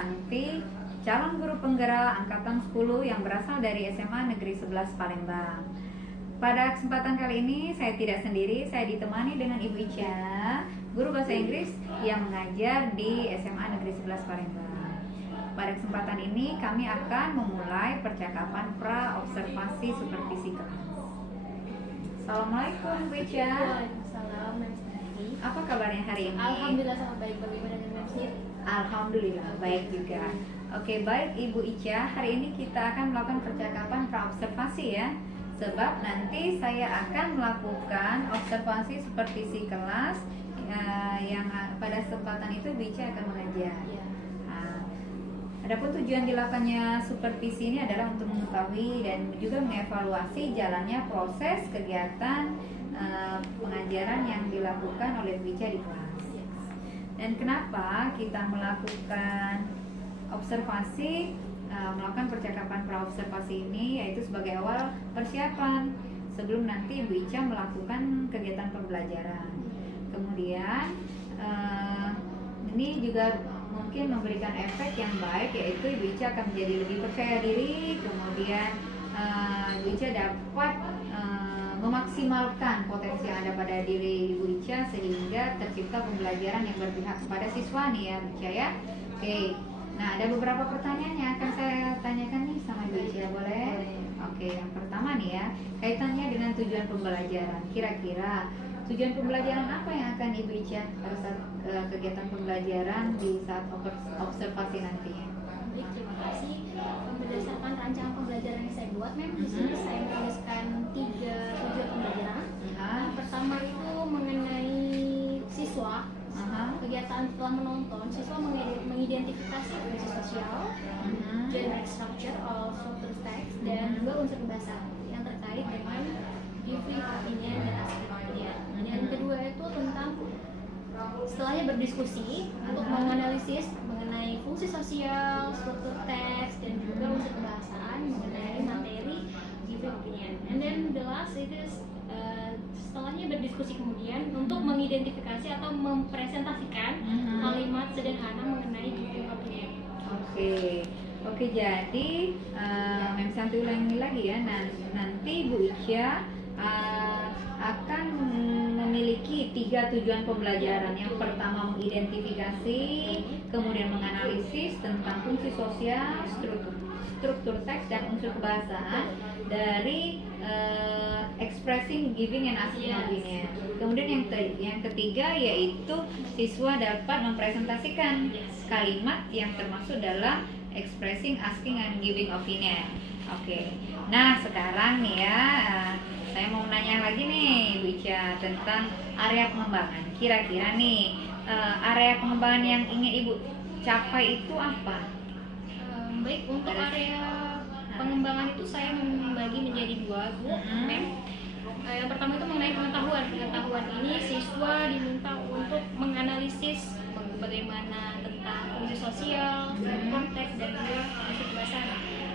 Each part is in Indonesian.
Santi, calon guru penggerak Angkatan 10 yang berasal dari SMA Negeri 11 Palembang. Pada kesempatan kali ini saya tidak sendiri, saya ditemani dengan Ibu Ica, guru bahasa Inggris yang mengajar di SMA Negeri 11 Palembang. Pada kesempatan ini kami akan memulai percakapan pra-observasi supervisi kelas. Assalamualaikum Bu Ica. Waalaikumsalam, Mem Siti. Apa kabarnya hari ini? Alhamdulillah sangat baik. Bagaimana dengan Mem Siti? Alhamdulillah baik juga. Oke, baik Ibu Ica, hari ini kita akan melakukan percakapan pra-observasi ya. Sebab nanti saya akan melakukan observasi supervisi kelas yang pada kesempatan itu Bu Ica akan mengajar. Ya. Adapun tujuan dilakukannya supervisi ini adalah untuk mengetahui dan juga mengevaluasi jalannya proses kegiatan pengajaran yang dilakukan oleh Bu Ica di kelas. Dan kenapa kita melakukan observasi, melakukan percakapan pra-observasi ini, yaitu sebagai awal persiapan sebelum nanti Bu Ica melakukan kegiatan pembelajaran. Kemudian ini juga mungkin memberikan efek yang baik, yaitu Ibu Ica akan menjadi lebih percaya diri. Kemudian Ibu Ica dapat memaksimalkan potensi yang ada pada diri Ibu Ica sehingga tercipta pembelajaran yang berpihak kepada siswa nih ya Bu Ica ya. Oke. Nah, ada beberapa pertanyaan yang akan saya tanyakan nih sama Ibu Ica, boleh? Oke, yang pertama nih ya, kaitannya dengan tujuan pembelajaran. Kira-kira tujuan pembelajaran apa yang akan Ibu Ica pada saat kegiatan pembelajaran di saat observasi nantinya? Baik, terima kasih. Berdasarkan rancangan pembelajaran yang saya buat, Mem, di sini saya menuliskan 3 tujuan pembelajaran. Yang pertama itu mengenai siswa. Kegiatan setelah menonton, siswa mengidentifikasi fungsi sosial, generic structure of structure text, dan juga unsur bahasa yang terkait dengan giving opinion dan aspek opinion. Yang kedua itu tentang setelahnya berdiskusi untuk menganalisis mengenai fungsi sosial, struktur teks, dan juga unsur kebahasaan mengenai materi giving opinion. And then the last it is setelahnya berdiskusi kemudian untuk mengidentifikasi atau mempresentasikan kalimat sederhana mengenai giving opinion. Oke, jadi Mem Santi ulangi lagi ya. Nanti Bu Ica akan memiliki 3 tujuan pembelajaran. Yang pertama mengidentifikasi, kemudian menganalisis tentang fungsi sosial, struktur teks dan unsur kebahasaan dari expressing, giving, and asking opinion. Kemudian yang ketiga yaitu siswa dapat mempresentasikan kalimat yang termasuk dalam expressing, asking, and giving opinion. Oke. Nah, sekarang nih ya, saya mau nanya lagi nih Bu Ica tentang area pengembangan. Kira-kira nih area pengembangan yang ingin Ibu capai itu apa? Baik, untuk area pengembangan itu saya membagi menjadi 2, Bu. Yang pertama itu mengenai pengetahuan. Pengetahuan ini siswa diminta untuk menganalisis bagaimana tentang fungsi sosial, konteks, dan juga unsur bahasa.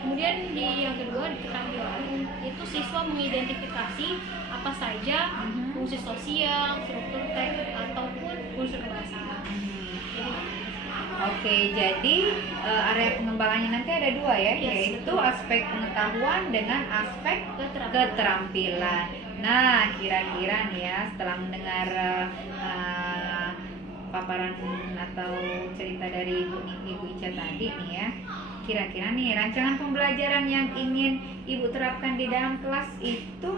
Kemudian yang kedua di keterampilan itu siswa mengidentifikasi apa saja fungsi sosial, struktur teks, ataupun unsur kebahasaan. Oke, jadi area pengembangannya nanti ada 2 ya, yaitu aspek pengetahuan dengan aspek keterampilan. Nah, kira-kira nih ya, setelah mendengar paparan atau cerita dari Ibu Ica tadi nih ya, kira-kira nih rancangan pembelajaran yang ingin Ibu terapkan di dalam kelas itu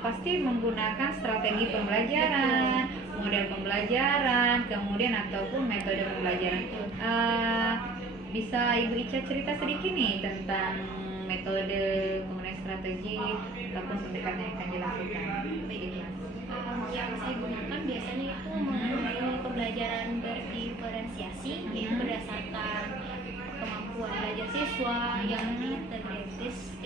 pasti menggunakan strategi pembelajaran, model pembelajaran, kemudian ataupun metode pembelajaran. Bisa Ibu Ica cerita sedikit nih tentang metode, kemudian strategi ataupun pendekatan yang akan dilakukan di kelas? Yang saya gunakan biasanya itu mengenai pembelajaran berdiferensiasi, yaitu berdasarkan kemampuan belajar siswa yang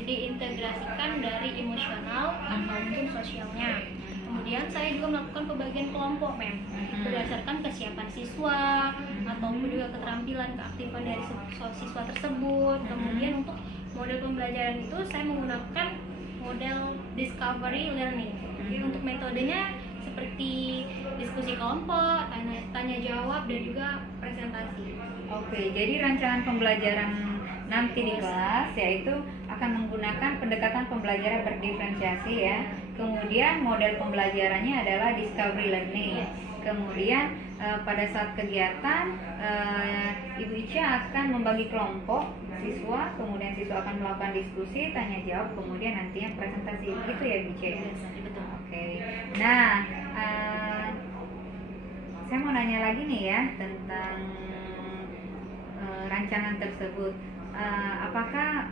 diintegrasikan dari emosional ataupun sosialnya. Kemudian saya juga melakukan pembagian kelompok, Mem, berdasarkan kesiapan siswa ataupun juga keterampilan keaktifan dari siswa tersebut. Kemudian untuk model pembelajaran itu saya menggunakan model discovery learning. Jadi untuk metodenya seperti diskusi kelompok, tanya jawab, dan juga presentasi. Oke, jadi rancangan pembelajaran nanti di kelas yaitu akan menggunakan pendekatan pembelajaran berdiferensiasi ya. Kemudian model pembelajarannya adalah discovery learning. Kemudian pada saat kegiatan Ibu Ica akan membagi kelompok siswa, kemudian siswa akan melakukan diskusi, tanya jawab, kemudian nantinya presentasi. Gitu ya, Ibu Ica ya? Betul. Oke. Nah, saya mau nanya lagi nih ya tentang rancangan tersebut. Apakah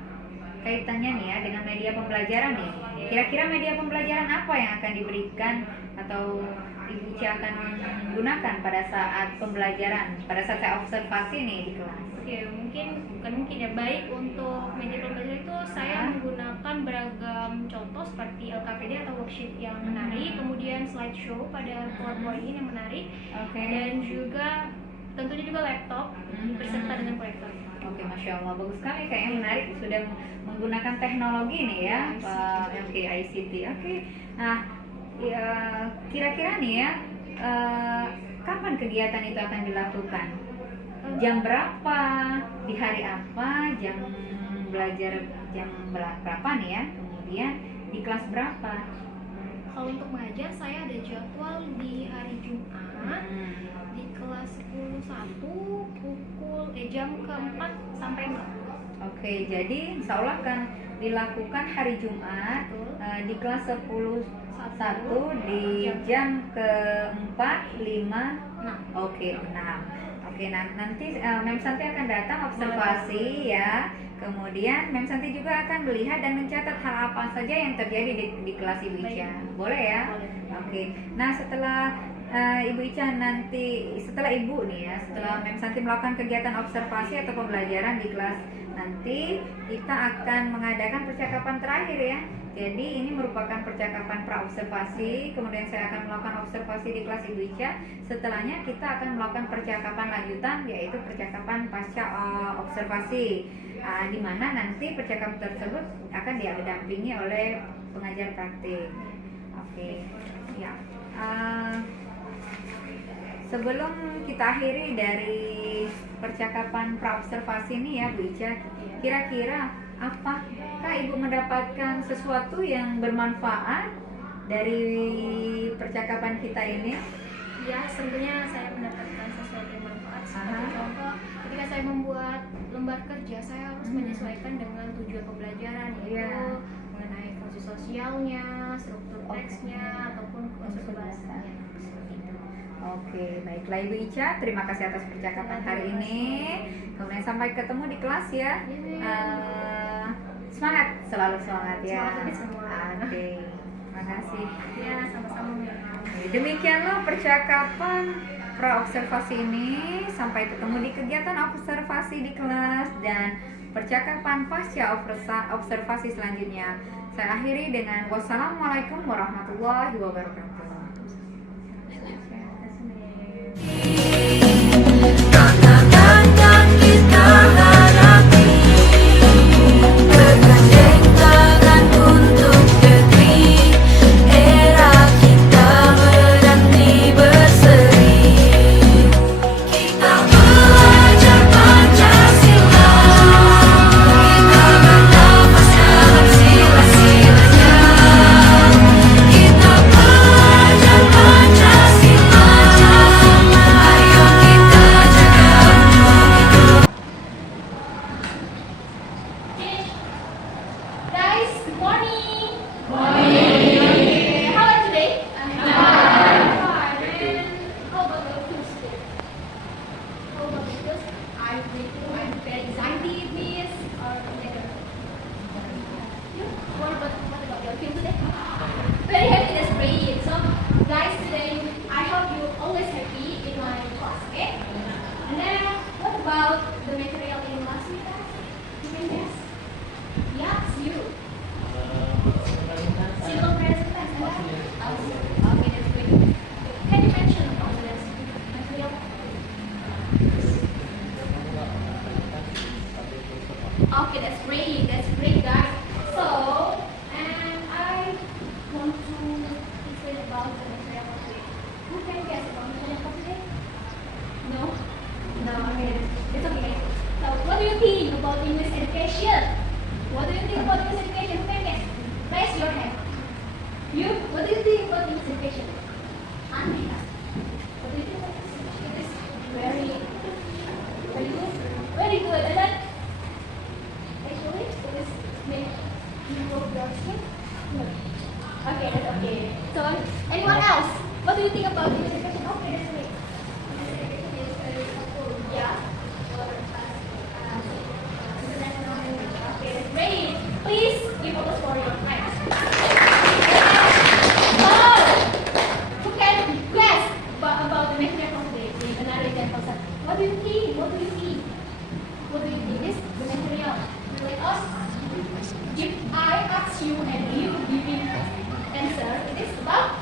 kaitannya nih ya dengan media pembelajaran nih? Kira-kira media pembelajaran apa yang akan diberikan atau Ibu Ica akan gunakan pada saat pembelajaran, pada saat saya observasi nih di kelas? Oke, bukan mungkin ya, baik untuk media pembelajaran itu saya menggunakan beragam contoh seperti LKPD atau worksheet yang menarik, kemudian slideshow pada PowerPoint yang menarik, dan juga tentunya juga laptop berserta dengan proyektor. Oke, Masya Allah, bagus sekali, kayaknya menarik, sudah menggunakan teknologi nih ya, Oke, ICT. Oke, nah ya, kira-kira nih ya, kapan kegiatan itu akan dilakukan? Jam berapa? Di hari apa? Jam belajar jam berapa nih ya? Kemudian di kelas berapa? Kalau untuk mengajar saya ada jadwal di hari Jumat di kelas 11 jam ke-4 sampai 6. Oke, jadi insya Allah akan dilakukan hari Jumat di kelas 11 di jam ke-4, 5, 6. Oke, 6. Oke, nanti Mem Santi akan datang observasi ya. Kemudian Mem Santi juga akan melihat dan mencatat hal apa saja yang terjadi di kelas Ibu Ica. Boleh ya? Oke. Nah, setelah Ibu Ica nanti, setelah Ibu nih ya, setelah Mem Santi melakukan kegiatan observasi atau pembelajaran di kelas, nanti kita akan mengadakan percakapan terakhir ya. Jadi ini merupakan percakapan pra-observasi, kemudian saya akan melakukan observasi di kelas Ibu Ica. Setelahnya kita akan melakukan percakapan lanjutan, yaitu percakapan pasca observasi, di mana nanti percakapan tersebut akan didampingi oleh pengajar praktik. Oke, ya. Sebelum kita akhiri dari percakapan pra-observasi ini ya Bu Ica, kira-kira apakah Ibu mendapatkan sesuatu yang bermanfaat dari percakapan kita ini? Ya, tentunya saya mendapatkan sesuatu yang bermanfaat. Seperti contoh, ketika saya membuat lembar kerja, saya harus menyesuaikan dengan tujuan pembelajaran, yaitu mengenai fungsi sosialnya, struktur teksnya, ataupun unsur bahasanya. Oke, baiklah Ibu Ica, terima kasih atas percakapan hari ini. Kemudian sampai ketemu di kelas ya. Semangat, selalu semangat ya. Oke, terima kasih. Ya, sama-sama. Demikianlah percakapan pra-observasi ini. Sampai ketemu di kegiatan observasi di kelas dan percakapan pasca observasi selanjutnya. Saya akhiri dengan wassalamualaikum warahmatullahi wabarakatuh. The material in last week, you can guess. Yes, you. Okay, that's okay. So, anyone else? What do you think about this education? Okay, that's great. Yeah. Okay, that's great. Please give applause for your friends. Oh, who can guess about the material of today? In another example, sir. What do you think? What do you think? What do you think is the material? Let us. If I ask you and you give me answer, it is about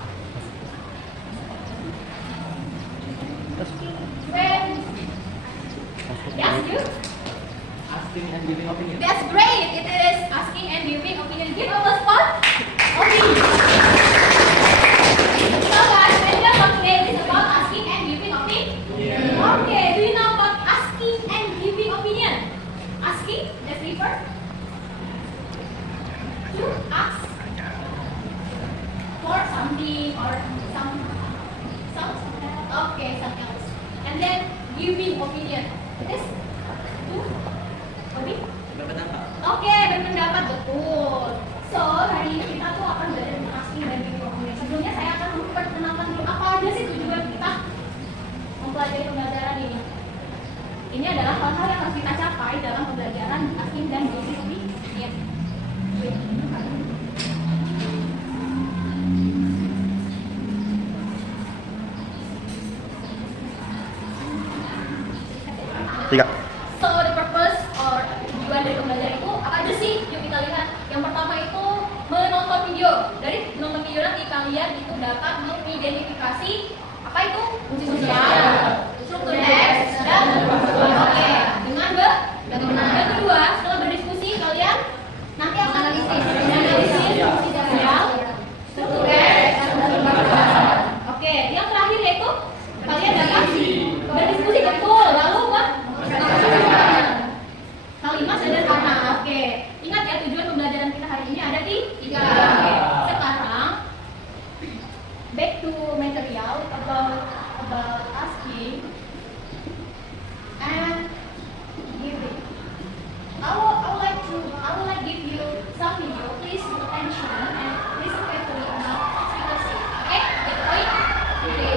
when yes you Asking and giving opinion. that's great. It is asking and giving opinion. Give a spot. Okay. So guys, material for today is about asking and giving opinion. Okay. Do you know about asking and giving opinion? Asking, let's refer. To ask for something or some okay, something else. And then giving opinion. It is to opinion. Berpendapat. Oke, berpendapat betul. So, hari ini kita tuh akan belajar tentang asking dan giving opinion. Sebelumnya saya akan memperkenalkan dulu apa aja sih tujuan kita mempelajari pembelajaran ini. Ini adalah hal-hal yang harus kita capai dalam pembelajaran asking dan giving opinion. Tiga. So the purpose or tujuan dari pembelajaran itu apa aja sih? Yuk kita lihat. Yang pertama itu menonton video. Dari menonton video nanti kalian itu dapat mengidentifikasi apa itu fungsi sosial, struktur teks, dan oke dengan yang kedua setelah berdiskusi kalian nanti akan analisis fungsi sosial, struktur teks, dan oke. Yang terakhir yaitu kalian dapat berdiskusi betul lalu kalimat sederhana. Oke. Ingat ya tujuan pembelajaran kita hari ini ada di tiga. Sekarang back to material about asking and giving. I would like give you some video. Please pay attention and listen carefully about speaker say. Okay? Get the point? Okay.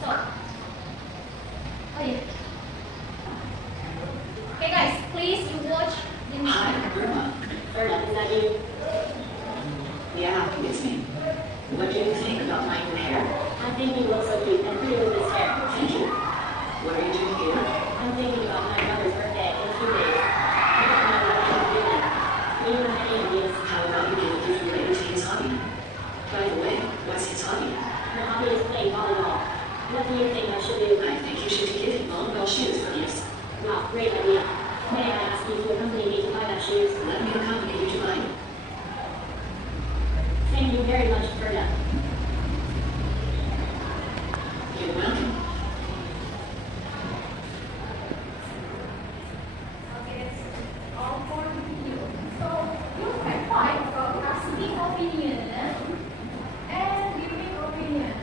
So, oh yeah. Okay guys, please you watch the Hi, video. Irma. Irma, is that you? Yeah, it's me. What do you think about my new hair? I think you look so cute and pretty with this hair. Thank you. What are you doing here? I'm thinking about my mother's birthday in 2 days. I don't know what I should do then. Do you have any ideas? How about you give a gift related to his hobby? By the way, what's his hobby? My hobby is playing volleyball. What do you think I should do? I think you should give him volleyball shoes for gifts. Wow, great idea. May I ask you to accompany me to buy that shoes? Let me accompany you to mine. Thank you very much, Berta. You're welcome. Okay, that's all for the video. So you can find about asking opinion and giving opinion.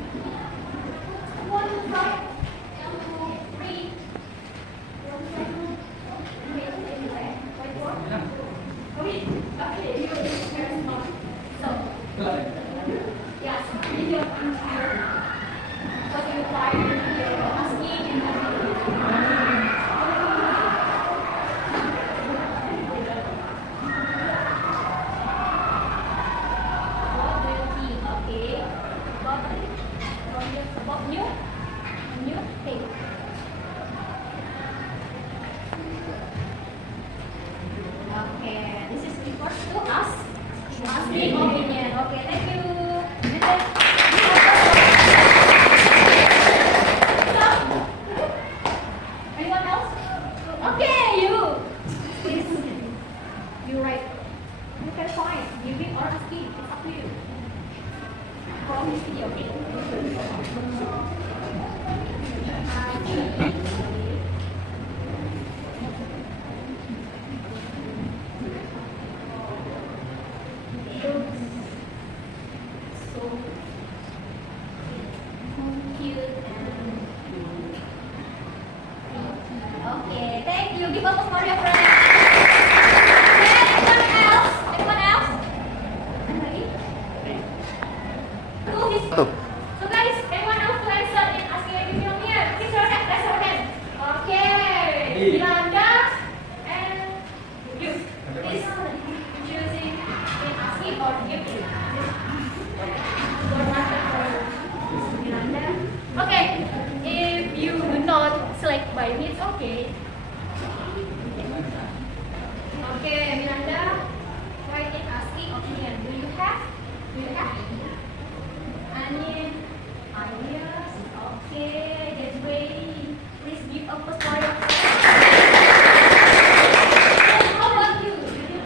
One right, two, three. One, two, okay, you very smart. So yes, if you're unclear, what you try asking and what do you think? Okay, about new thing. Okay, this is refers to us asking opinion. Okay, thank you. And then, anyone else? Okay, you. Please, you write. You can find giving or asking. It's up to you. From this video, okay. you give up for your friend? Okay, anyone else? Anyone else? Anybody? Who is? Satu. So guys, anyone else to answer in asking any film here? Please raise your hand. Okay. Yolanda and you. Please choosing in asking or give you. Yolanda. Okay. If you do not select by me, it's okay. Okay, Miranda. Why in asking opinion? Do you have? Any ideas? Okay, get ready. Please give up a story of how about you?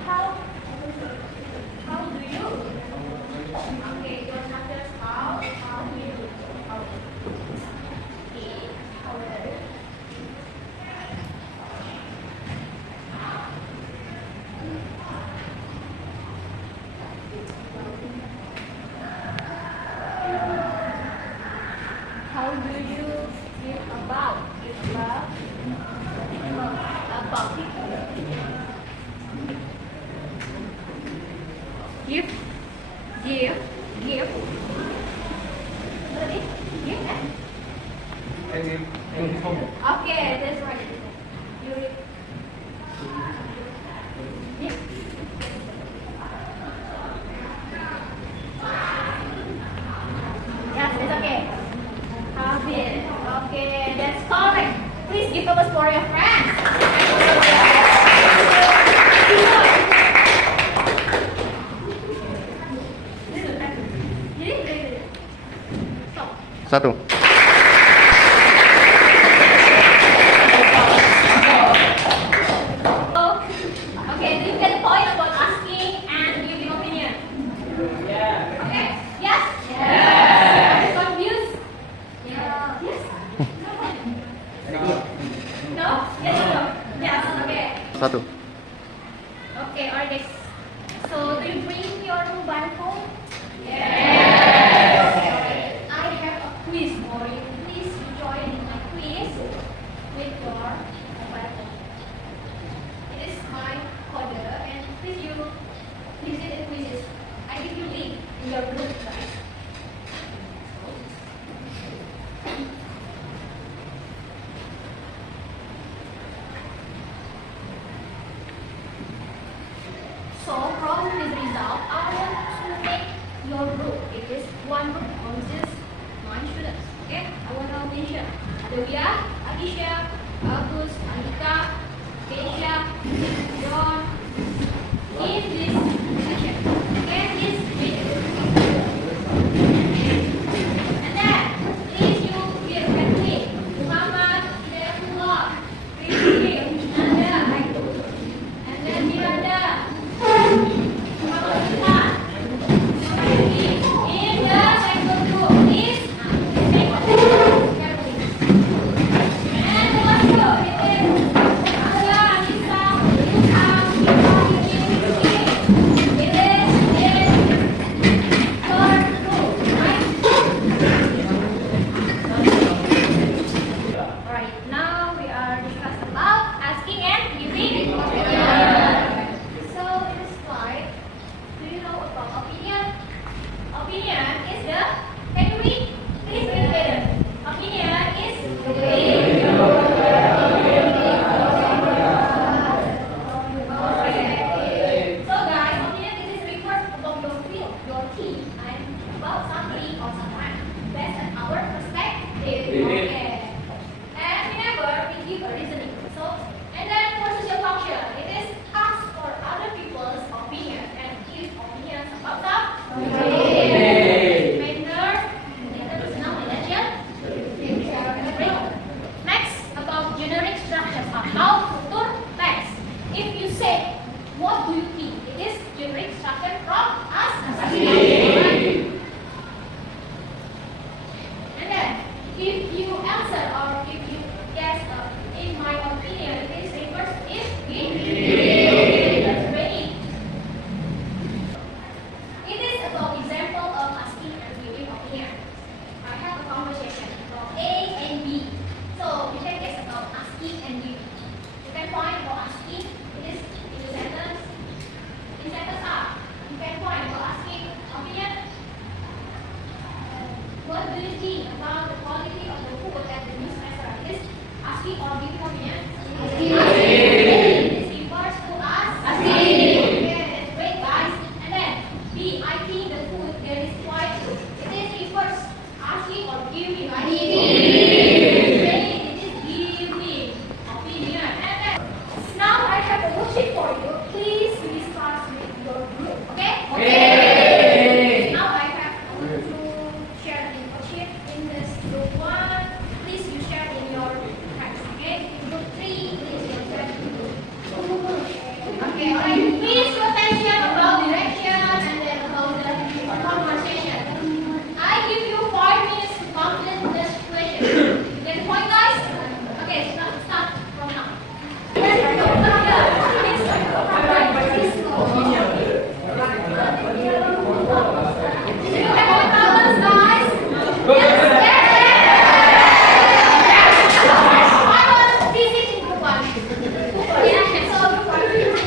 How do you? Okay, your answers how do you? How do you? Okay, how do you? How do you feel about give Ready? Give Okay, that's right. You read. Give. Yes, it's okay. Have it. Okay, that's correct. Please give us for your friends. Stop. Satu. Okay, do you get the point about asking and giving opinion? Yeah. Okay. Yes? Yes. Confused? Yeah. Yes? No? Yes or no? Yes, okay. Satu. Okay, alright guys. So, do you bring your mobile phone? Yes. I have a quiz for you. Please join my quiz with your mobile phone. It is my coder and please you visit the quizzes. I give you link in your group, guys. So from this result, I want to make your group. It is one group consists 9 students. Okay, I want to mention Adewia, Adisha, Agus, Anika, Keisha, John. In this section, okay, this video. And then please you clear with me. Muhammad, Hidayatullah, Rizki, Nanda, and then Miranda. In the second group, please make a carefully. And the last group, it is Alia, Anissa, Ilham, Ibrahim, it is third group, right? Alright, now we are discussing about asking and giving opinion. So in this slide, do you know about opinion? Opinion is the, can you read? Please read together. Opinion is Okay. So guys, opinion is report about your field, your team, and about something or someone based on our perspective. Okay. And remember, we give a reasoning. So, and then for social function, it is ask for other people's opinion and give opinions about the manner, international relation. Next, about generic structures of how to text. If you say, what do you think? It is generic structure from us. And then, if you answer or if you guess, in my opinion, it is reverse if that's ready. It is about example of asking and giving opinion. I have a conversation about A and B. So you can guess about asking and giving. You can point or asking. It is in the sentence. In sentence A, you can point or asking opinion. What do you think about the quality of the food at the news restaurant? It is asking or giving opinion. Asking. This refers to us. Asking. Okay, that's great, guys. And then B, I think the food there is quite good. It is refers asking or giving. It is giving opinion. And then now I have a worksheet for you. Please discuss with your group. Okay? Okay. Now I have to share the worksheet in this group 1. Please you share in your text. Okay? In group 3, please you share in group 2. Okay, alright. Please pay attention about direction and then about the conversation. I give you 5 minutes to complete this question. You get the point, guys? Okay, start from now. Yes, go. Please, alright, please go. Did you have all problems, guys? Yes, yes. I was busy in group 1. Yeah, so group 1 is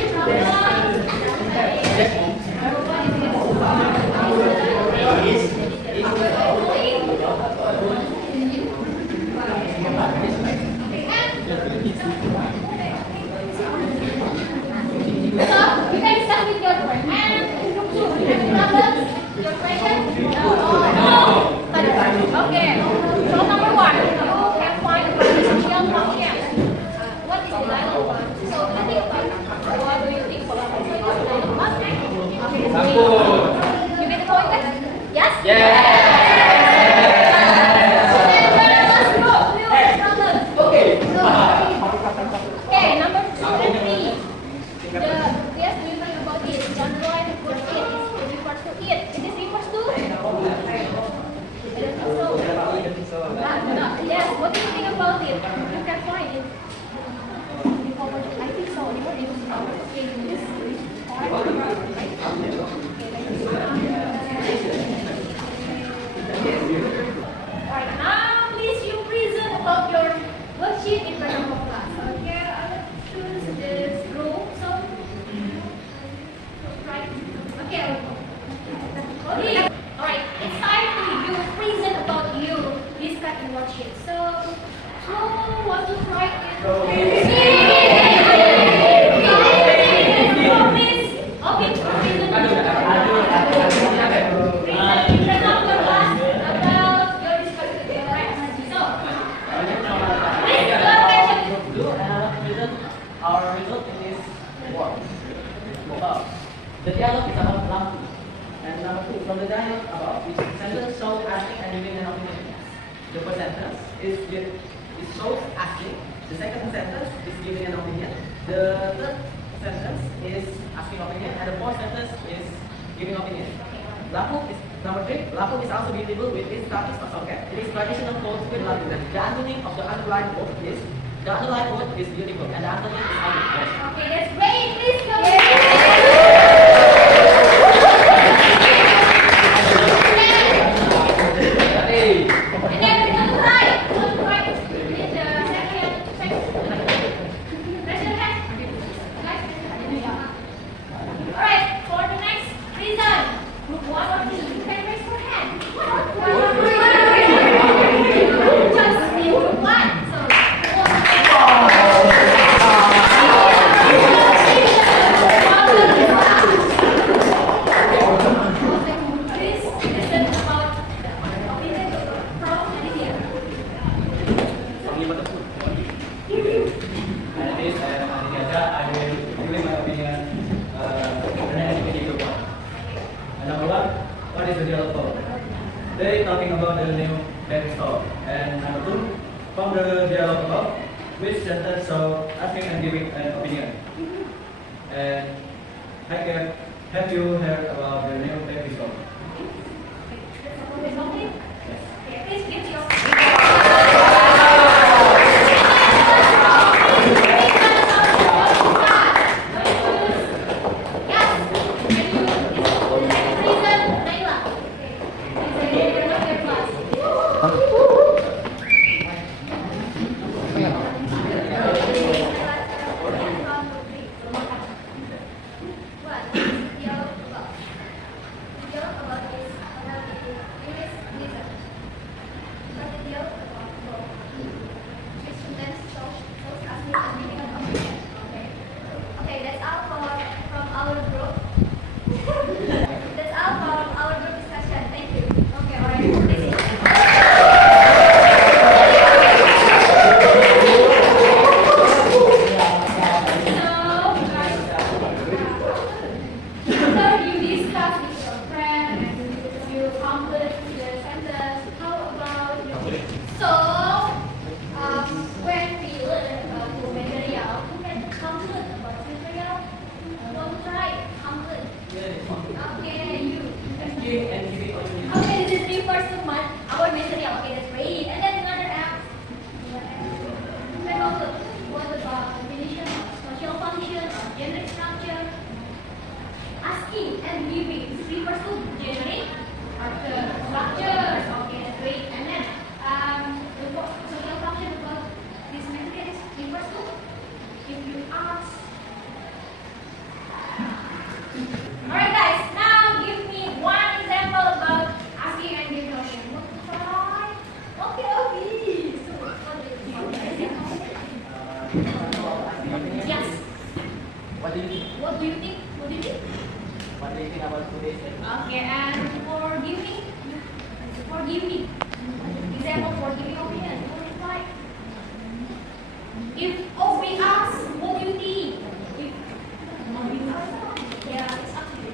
So you can start with your friend. And in group 2, you have problems? Your question? No. Okay. So number 1, you can find the social function. What is the dialogue one? So I think what do you think? So it is dialogue one. You get the point? Yes? Okay, number 2 and 3. Yes, we learn about it. Generalize the word it. It refers to it. It is refers to? Yes, what do you think about it? You can find it. I think so. Okay, this is Alright, now please you present about your worksheet in front of class. Okay, I will choose this row. So, right. Okay. Alright, it's time to you present about you discuss in worksheet. So, who wants to try it? Our result is what? The dialogue is about lampu. And number 2, from the dialogue about which sentence shows asking and giving an opinion. The first sentence is shows asking. The second sentence is giving an opinion. The third sentence is asking opinion, and the fourth sentence is giving opinion. Lampu is number 3. Lampu is also beautiful with its status of socket. It is traditional clothes with lampu. The underlying of the underlined word is beautiful, and the underline is ugly. Yes. Okay, that's great. Please go. And then we're going to try. With the second. Raise your hand. Guys, alright, for the next reason, group 1 or 2, you can raise your hand. Just in group 1. So, please listen about opinion from Olivia. Number 1, what is the dialogue for? They talking about the new pet store. And number 2, from the dialogue about which sentence show asking and giving an opinion. And have you heard about the new pet store? Is okay? Okay, please give your asking opinion? Yes. What do you think? What do you think? What do you think? What do you think about today's Okay, and forgive me. Forgive me. Example, forgiving opinion. What is like? If Ovi asks, what do you think? If Ovi asks, yeah, it's up to you.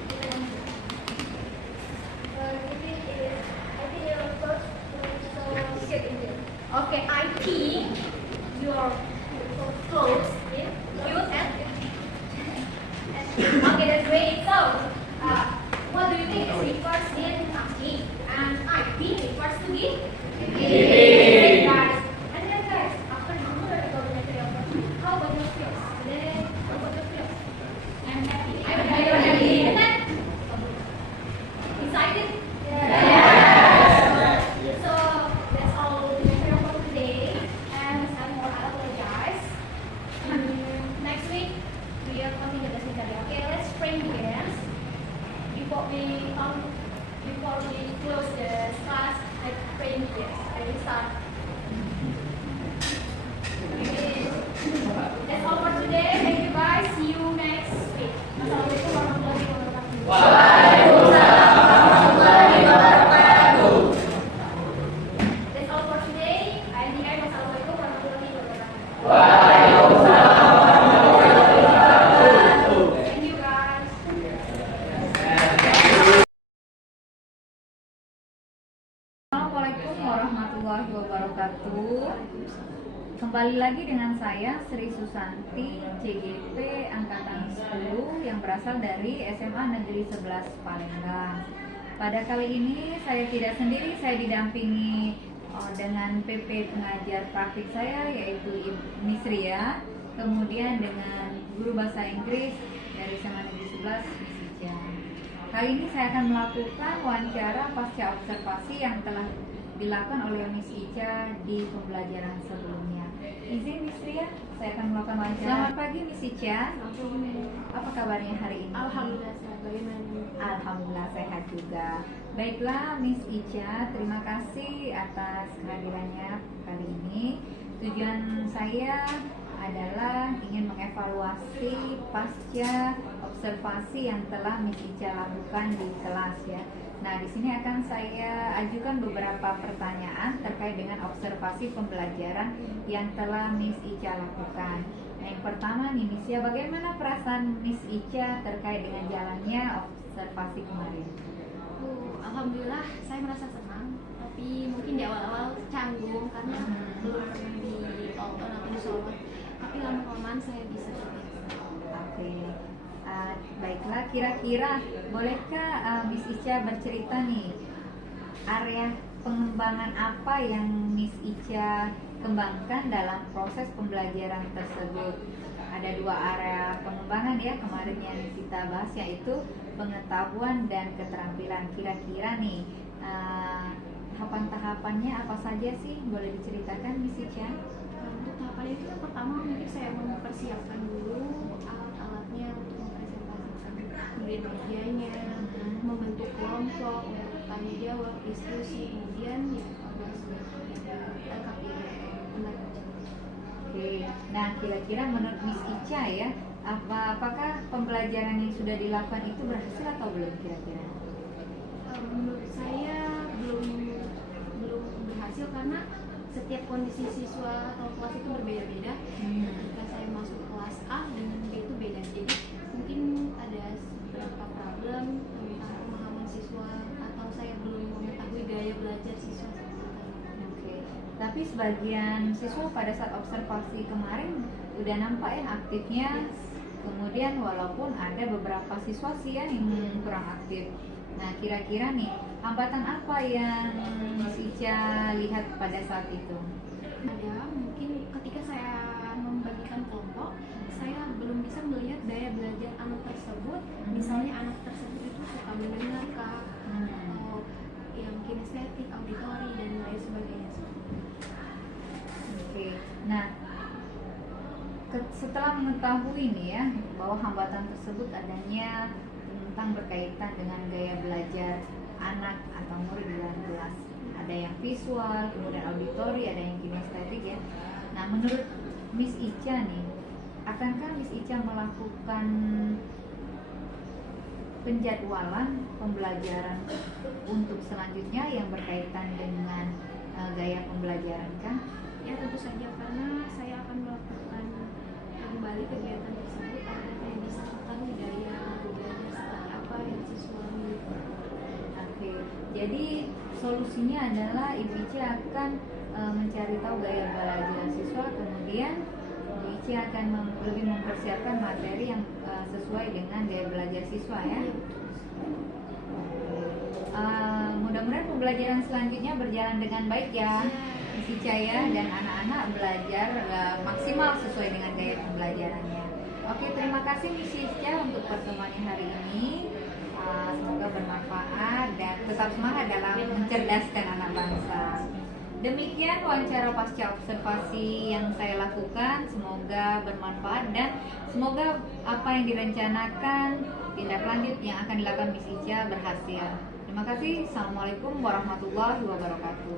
Okay, I think your clothes is cute and okay, that's great. So, what do you think is refers in asking? And I think refers to give. Great, guys. And then guys, after you know the vocabulary of how about your feels? Then how about your feels? I'm happy. I'm happy. And then excited? So that's all the material for today. And some more I apologize. Next week we are continue the study. Okay, let's frame begins. Before we close the class, let's frame begins. Ready, start. Okay. That's all for today. Thank you guys. See you next week. Assalamualaikum warahmatullahi wabarakatuh. That's all for today. I think Assalamualaikum warahmatullahi wabarakatuh. Thank you guys. Assalamualaikum warahmatullahi wabarakatuh. Kembali lagi dengan saya Sri Susanti, CGP Angkatan 10 yang berasal dari SMA Negeri 11 Palembang. Pada kali ini saya tidak sendiri, saya didampingi dengan PP pengajar praktik saya yaitu Ibu Nisria, kemudian dengan guru bahasa Inggris dari SMA Negeri 11 Miss Ica. Kali ini saya akan melakukan wawancara pasca observasi yang telah dilakukan oleh Miss Ica di pembelajaran sebelumnya. Izin Miss Ria, saya akan melakukan wawancara. Selamat pagi Miss Ica. Apa kabarnya hari ini? Alhamdulillah sehat. Bagaimana? Alhamdulillah sehat juga. Baiklah Miss Ica, terima kasih atas kehadirannya kali ini. Tujuan saya adalah ingin mengevaluasi pasca observasi yang telah Miss Ica lakukan di kelas ya. Nah, di sini akan saya ajukan beberapa pertanyaan terkait dengan observasi pembelajaran yang telah Miss Ica lakukan. Nah, yang pertama nih Miss Ica, bagaimana perasaan Miss Ica terkait dengan jalannya observasi kemarin? Alhamdulillah saya merasa senang, tapi mungkin di awal-awal canggung karena belum pernah ditonton atau disorot. Tapi lama-kelamaan saya bisa terbiasa. Oke. Baiklah, kira-kira bolehkah Miss Ica bercerita nih area pengembangan apa yang Miss Ica kembangkan dalam proses pembelajaran tersebut? Ada dua area pengembangan ya kemarin yang kita bahas, yaitu pengetahuan dan keterampilan. Kira-kira nih tahapan-tahapannya apa saja sih? Boleh diceritakan Miss Ica? Untuk tahapan itu yang pertama mungkin saya mempersiapkan dulu alat-alatnya untuk mempresentasikan, kemudian medianya, membentuk kelompok untuk tanya jawab, diskusi, kemudian ya Oke. Nah, kira-kira menurut Miss Ica ya, apakah pembelajaran yang sudah dilakukan itu berhasil atau belum kira-kira? Menurut saya belum berhasil karena setiap kondisi siswa atau kelas itu berbeda-beda. Ketika saya masuk kelas A dengan B itu beda, jadi mungkin ada beberapa problem tentang pemahaman siswa atau saya belum mengetahui gaya belajar siswa. Oke. Tapi sebagian siswa pada saat observasi kemarin udah nampak ya aktifnya. Kemudian walaupun ada beberapa siswa sih ya yang kurang aktif. Nah, kira-kira nih hambatan apa yang Miss Ica lihat pada saat itu? Ada mungkin ketika saya membagikan kelompok, saya belum bisa melihat daya belajar anak tersebut. Misalnya anak tersebut itu suka mendengar kah, atau yang kinestetik, auditori dan lain sebagainya. Oke. Nah, setelah mengetahui nih ya bahwa hambatan tersebut adanya tentang berkaitan dengan gaya belajar anak atau murid di dalam kelas, ada yang visual, kemudian auditori, ada yang kinestetik ya. Nah, menurut Miss Ica nih, akankah Miss Ica melakukan penjadwalan pembelajaran untuk selanjutnya yang berkaitan dengan gaya pembelajaran kan? Ya tentu saja, karena saya akan melakukan kembali kegiatan tersebut agar saya bisa mengetahui daya belajar seperti apa yang siswa miliki. Oke, jadi solusinya adalah Ibu Ica akan mencari tahu gaya belajar siswa, kemudian Ibu Ica akan lebih mempersiapkan materi yang sesuai dengan gaya belajar siswa ya. Mudah-mudahan pembelajaran selanjutnya berjalan dengan baik ya, Miss Ica ya, dan anak-anak belajar maksimal sesuai dengan gaya pembelajarannya. Oke, terima kasih Miss Ica untuk pertemuannya hari ini. Semoga bermanfaat dan tetap semangat dalam mencerdaskan anak bangsa. Demikian wawancara pasca observasi yang saya lakukan, semoga bermanfaat dan semoga apa yang direncanakan tindak lanjut yang akan dilakukan Miss Ica berhasil. Terima kasih. Assalamualaikum warahmatullahi wabarakatuh.